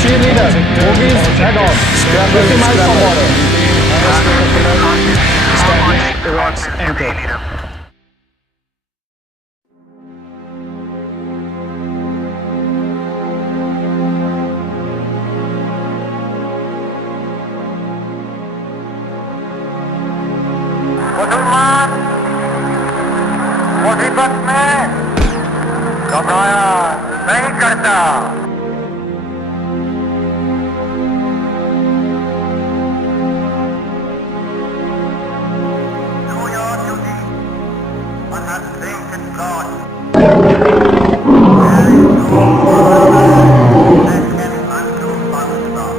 cheerleader movies head on. They are 50 miles from border. Establish Iraq's anchor. मुसलमान मुसीबत में घबराया नहीं करता। Do your duty on that faith in God. There is no other that can undo Pakistan.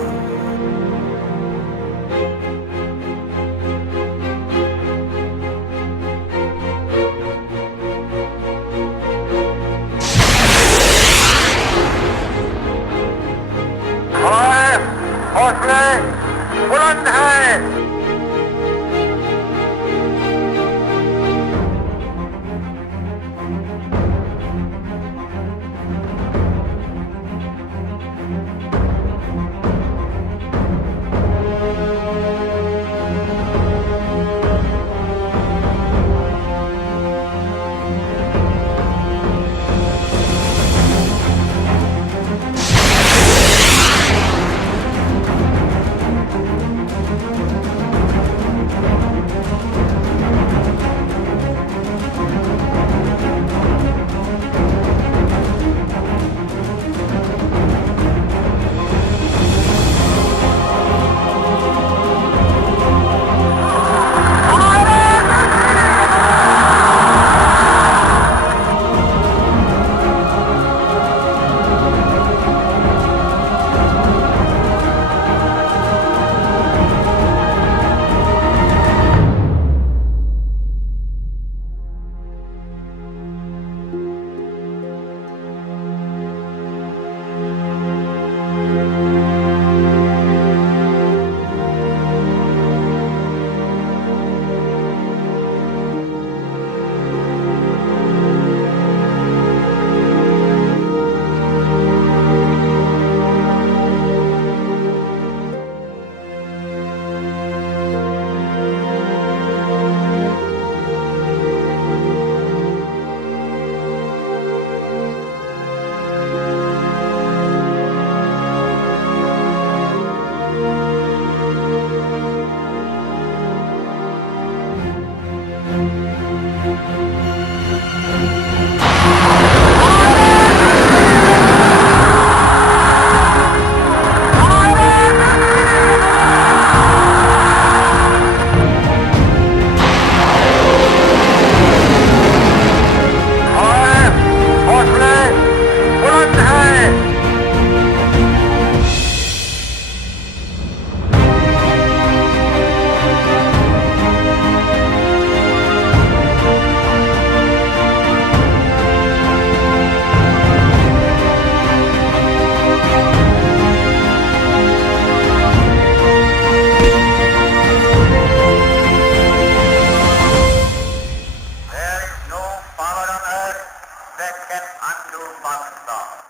हमारे हौसले बुलंद हैं। That can undo Pakistan.